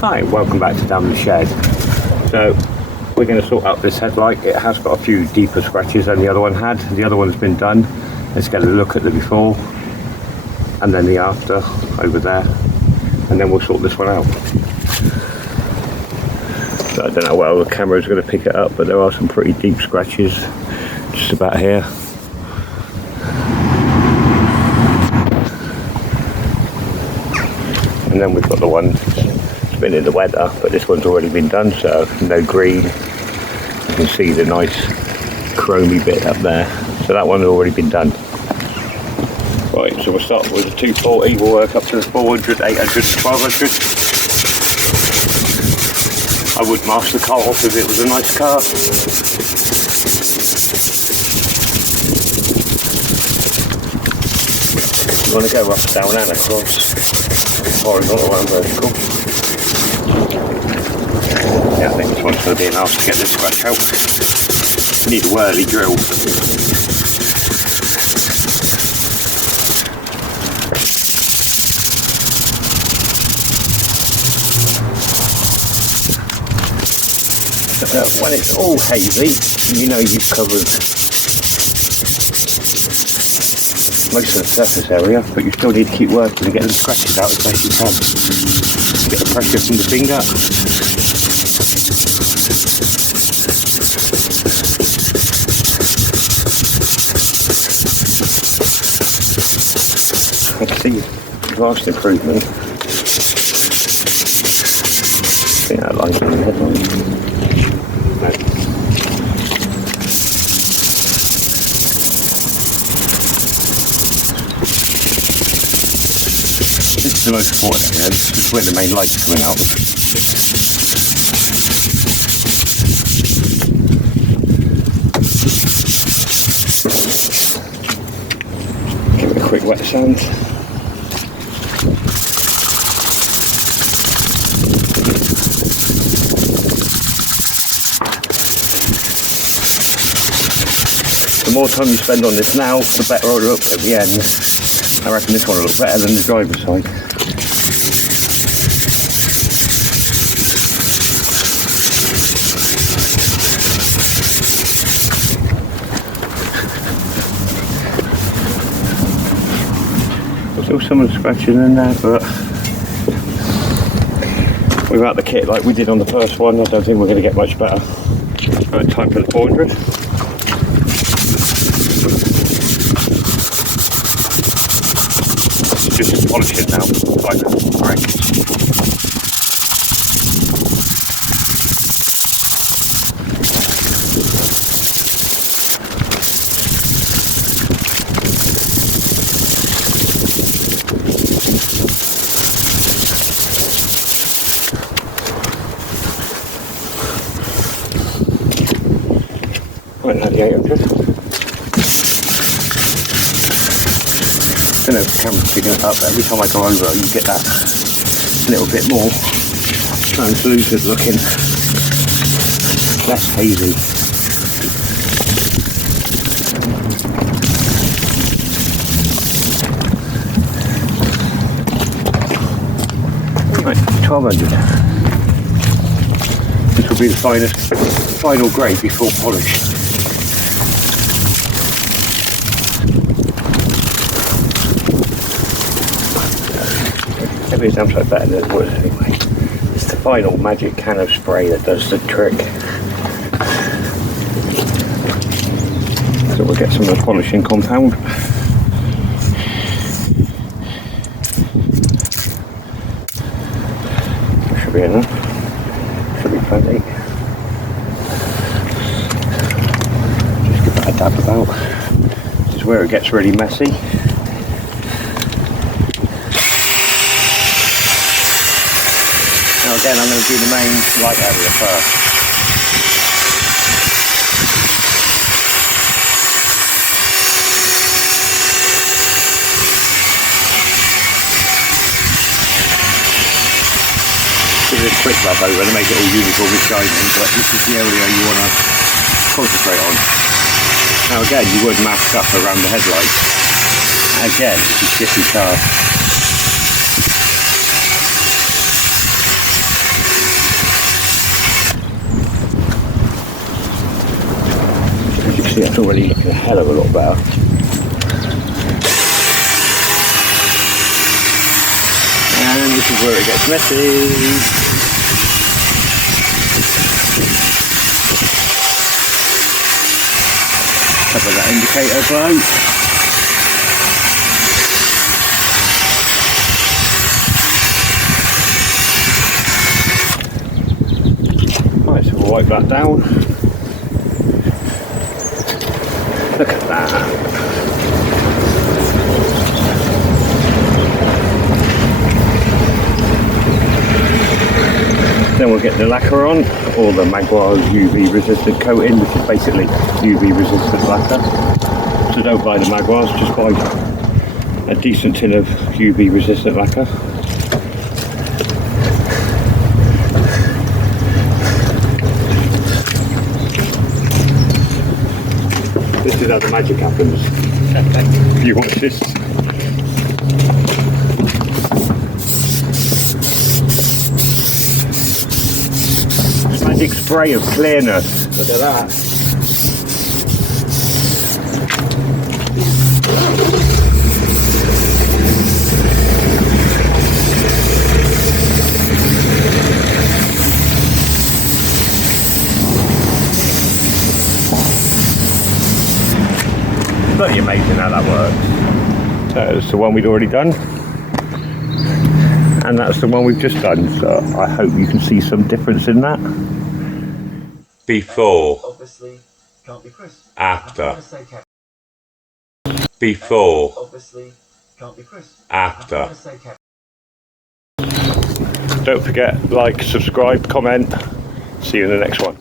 Hi, welcome back to Down the Shed. So we're going to sort out this headlight. It has got a few deeper scratches than the other one had. The other one's been done. Let's get a look at the before and then the after over there, and then we'll sort this one out. So I don't know how well the camera is going to pick it up, but there are some pretty deep scratches just about here. And then we've got the one that's been in the weather, but this one's already been done, so no green. You can see the nice chromy bit up there. So that one's already been done. Right, so we'll start with the 240, we'll work up to the 400, 800, 1200. I would mask the car off if it was a nice car. You want to go up, down and across. Horizontal and vertical. Yeah, I think this one's going to be enough to get this scratch out. Need a whirly drill. When it's all hazy, you know you've covered most of the surface area, but you still need to keep working and get the scratches out as best you can. Get the pressure from the finger. I can see vast improvement. I think that line's on the headlight. This is the most important area. This is where the main light's coming out. Give it a quick wet sand. The more time you spend on this now, the better it'll look at the end. I reckon this one will look better than the driver's side. Still some of the scratching in there, but without the kit like we did on the first one, I don't think we're going to get much better. Right, time for the 400. Just polish it now, like great. Right, now the 800. I don't know if the camera's picking it up, but every time I go over you get that little bit more translucent looking, less hazy. Right, 1200. This will be the final grade before polish. Every damn sight better than it was anyway. It's the final magic can of spray that does the trick. So we'll get some of the polishing compound. Should be enough. Should be plenty. Just give that a dab about. This is where it gets really messy. Now again, I'm going to do the main light area first. Give it a quick rub over to make it all uniformly shining, but this is the area you want to concentrate on. Now again, you would mask up around the headlight. Again, it's a shitty car. See, that's already looking a hell of a lot better. And this is where it gets messy. Cover that indicator bloke. Right, so we'll wipe that down. Look at that. Then we'll get the lacquer on, or the Maguire's UV resistant coating, which is basically UV resistant lacquer. So don't buy the Maguire's, just buy a decent tin of UV resistant lacquer. This is how the magic happens. You watch this. Magic spray of clearness. Look at that. Bloody amazing how that works. So that's the one we'd already done. And that's the one we've just done. So I hope you can see some difference in that. Before, obviously can't be crisp. After, before, Obviously can't be crisp. After. Don't forget, like, subscribe, comment. See you in the next one.